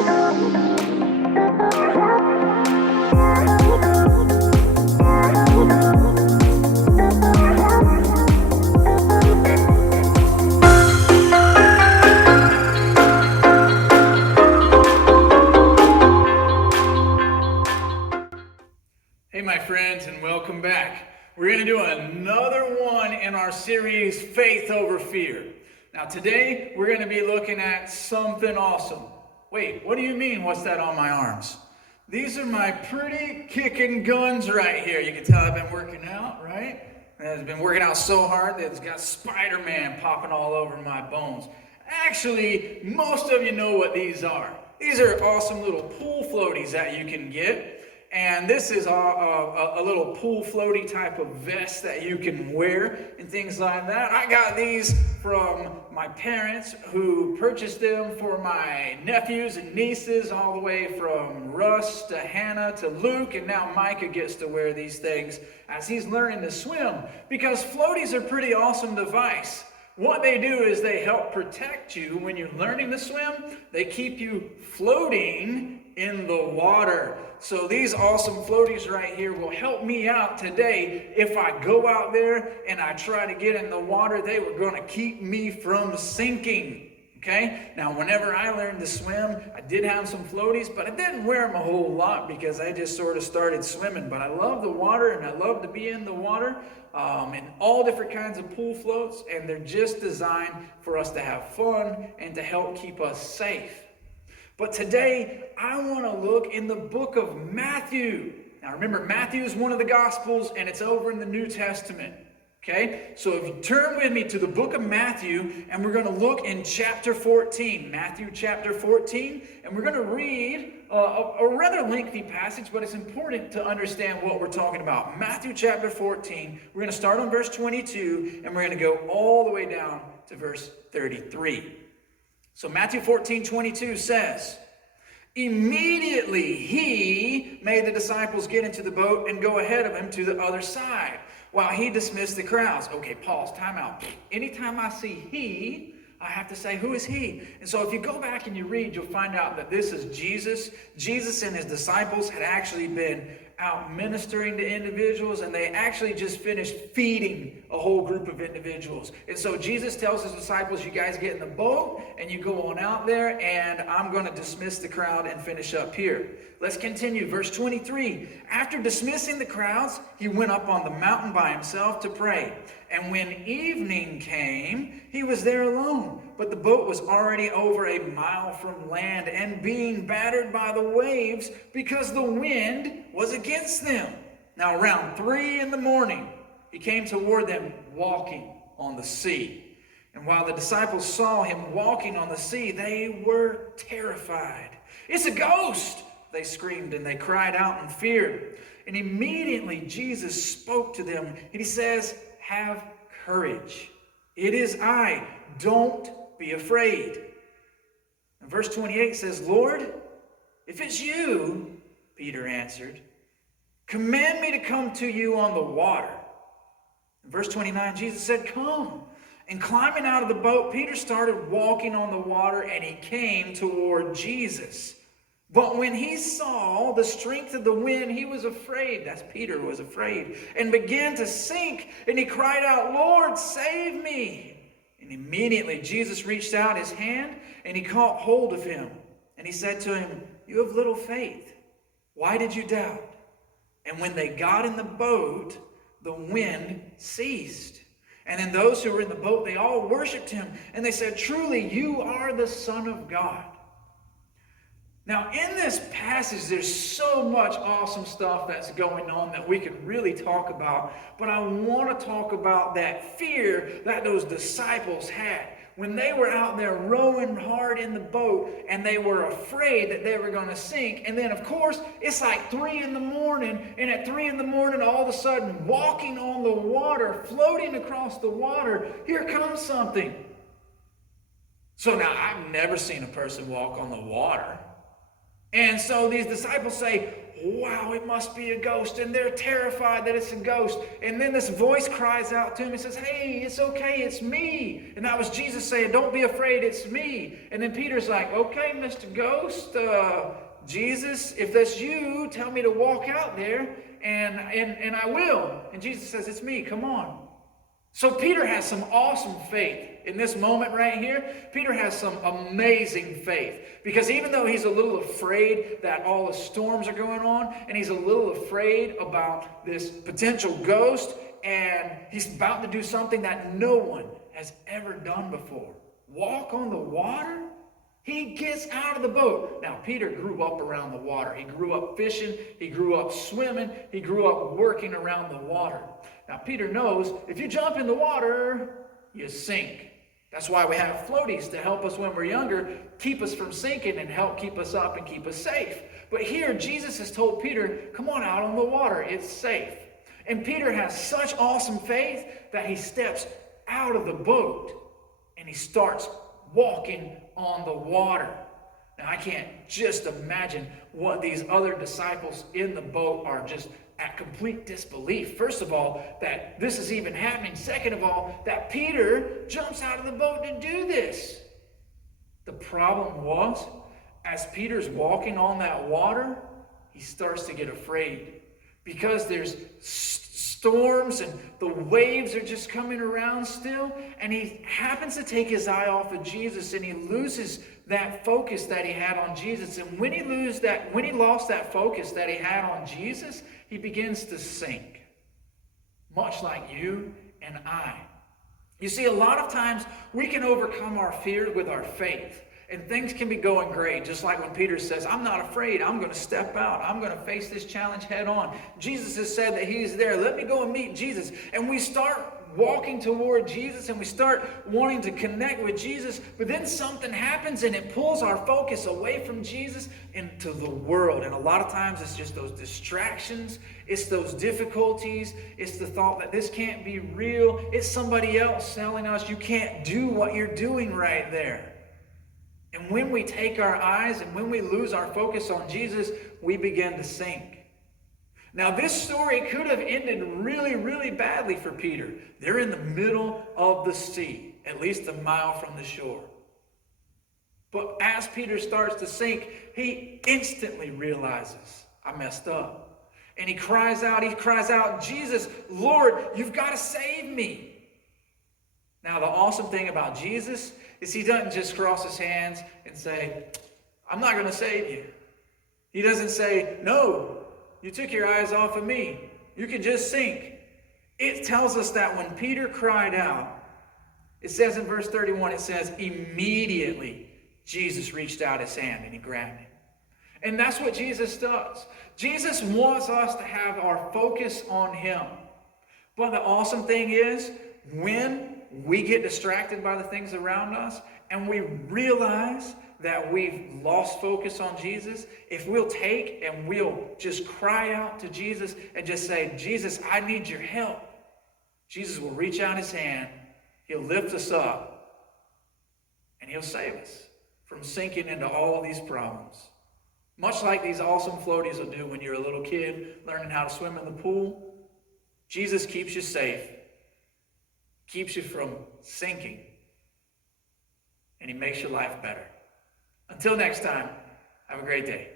Hey my friends, and welcome back. We're going to do another one in our series, Faith Over Fear. Now today, we're going to be looking at something awesome. Wait, what do you mean, what's that on my arms? These are my pretty kicking guns right here. You can tell I've been working out, right? I've been working out so hard that it's got Spider-Man popping all over my bones. Actually, most of you know what these are. These are awesome little pool floaties that you can get. And this is a little pool floaty type of vest that you can wear and things like that. I got these from my parents who purchased them for my nephews and nieces, all the way from Russ to Hannah to Luke, and now Micah gets to wear these things as he's learning to swim, because floaties are a pretty awesome device. What they do is they help protect you when you're learning to swim. They keep you floating in the water. So these awesome floaties right here will help me out today. If I go out there and I try to get in the water, they were going to keep me from sinking. Okay? Now, whenever I learned to swim, I did have some floaties, but I didn't wear them a whole lot because I just sort of started swimming. But I love the water, and I love to be in the water, and all different kinds of pool floats, and they're just designed for us to have fun and to help keep us safe. But today, I want to look in the book of Matthew. Now remember, Matthew is one of the Gospels, and it's over in the New Testament. Okay? So if you turn with me to the book of Matthew, and we're going to look in chapter 14. Matthew chapter 14, and we're going to read a rather lengthy passage, but it's important to understand what we're talking about. Matthew chapter 14, we're going to start on verse 22, and we're going to go all the way down to verse 33. So Matthew 14:22 says, "Immediately he made the disciples get into the boat and go ahead of him to the other side, while he dismissed the crowds." Okay, pause, time out. Anytime I see he, I have to say, who is he? And so if you go back and you read, you'll find out that this is Jesus. Jesus and his disciples had actually been out ministering to individuals, and they actually just finished feeding a whole group of individuals. And so Jesus tells his disciples, you guys get in the boat and you go on out there, and I'm going to dismiss the crowd and finish up here. Let's continue. Verse 23. After dismissing the crowds, he went up on the mountain by himself to pray. And when evening came, he was there alone. But the boat was already over a mile from land and being battered by the waves because the wind was against them. Now around 3 a.m, he came toward them walking on the sea. And while the disciples saw him walking on the sea, they were terrified. "It's a ghost!" they screamed, and they cried out in fear. And immediately Jesus spoke to them, and he says, "Have courage. It is I. Don't be afraid." And verse 28 says, "Lord, if it's you," Peter answered, "command me to come to you on the water." In verse 29, Jesus said, "Come." And climbing out of the boat, Peter started walking on the water, and he came toward Jesus. But when he saw the strength of the wind, he was afraid. That's Peter was afraid. And began to sink. And he cried out, "Lord, save me." And immediately Jesus reached out his hand and he caught hold of him. And he said to him, "You have little faith. Why did you doubt?" And when they got in the boat, the wind ceased. And then those who were in the boat, they all worshiped him. And they said, "Truly, you are the Son of God." Now, in this passage, there's so much awesome stuff that's going on that we could really talk about. But I want to talk about that fear that those disciples had when they were out there rowing hard in the boat, and they were afraid that they were going to sink. And then, of course, it's like 3 a.m, and at 3 a.m, all of a sudden, walking on the water, floating across the water, here comes something. So now, I've never seen a person walk on the water. And so these disciples say, wow, it must be a ghost. And they're terrified that it's a ghost. And then this voice cries out to him and says, hey, it's okay, it's me. And that was Jesus saying, don't be afraid, it's me. And then Peter's like, okay, Mr. Ghost, Jesus, if that's you, tell me to walk out there and I will. And Jesus says, it's me, come on. So Peter has some awesome faith. In this moment right here, Peter has some amazing faith. Because even though he's a little afraid that all the storms are going on, and he's a little afraid about this potential ghost, and he's about to do something that no one has ever done before, walk on the water, he gets out of the boat. Now, Peter grew up around the water. He grew up fishing. He grew up swimming. He grew up working around the water. Now, Peter knows if you jump in the water, you sink. That's why we have floaties to help us when we're younger, keep us from sinking and help keep us up and keep us safe. But here, Jesus has told Peter, come on out on the water. It's safe. And Peter has such awesome faith that he steps out of the boat and he starts walking on the water. Now, I can't just imagine what these other disciples in the boat are just at complete disbelief. First of all, that this is even happening. Second of all, that Peter jumps out of the boat to do this. The problem was, as Peter's walking on that water, he starts to get afraid because there's storms and the waves are just coming around still, and he happens to take his eye off of Jesus, and he loses that focus that he had on Jesus. And when he lost that focus that he had on Jesus, he begins to sink, much like you and I. You see, a lot of times we can overcome our fears with our faith. And things can be going great, just like when Peter says, I'm not afraid, I'm going to step out, I'm going to face this challenge head on. Jesus has said that he's there, let me go and meet Jesus. And we start walking toward Jesus and we start wanting to connect with Jesus, but then something happens and it pulls our focus away from Jesus into the world. And a lot of times it's just those distractions, it's those difficulties, it's the thought that this can't be real, it's somebody else telling us you can't do what you're doing right there. And when we take our eyes and when we lose our focus on Jesus, we begin to sink. Now, this story could have ended really, really badly for Peter. They're in the middle of the sea, at least a mile from the shore. But as Peter starts to sink, he instantly realizes, I messed up. And he cries out, Jesus, Lord, you've got to save me. Now, the awesome thing about Jesus is he doesn't just cross his hands and say, I'm not going to save you. He doesn't say, no, you took your eyes off of me. You can just sink. It tells us that when Peter cried out, it says in verse 31, it says, immediately Jesus reached out his hand and he grabbed him. And that's what Jesus does. Jesus wants us to have our focus on him. But the awesome thing is, when we get distracted by the things around us and we realize that we've lost focus on Jesus, if we'll take and we'll just cry out to Jesus and just say, Jesus, I need your help, Jesus will reach out his hand, he'll lift us up, and he'll save us from sinking into all these problems. Much like these awesome floaties will do when you're a little kid learning how to swim in the pool, Jesus keeps you safe, keeps you from sinking, and he makes your life better. Until next time, have a great day.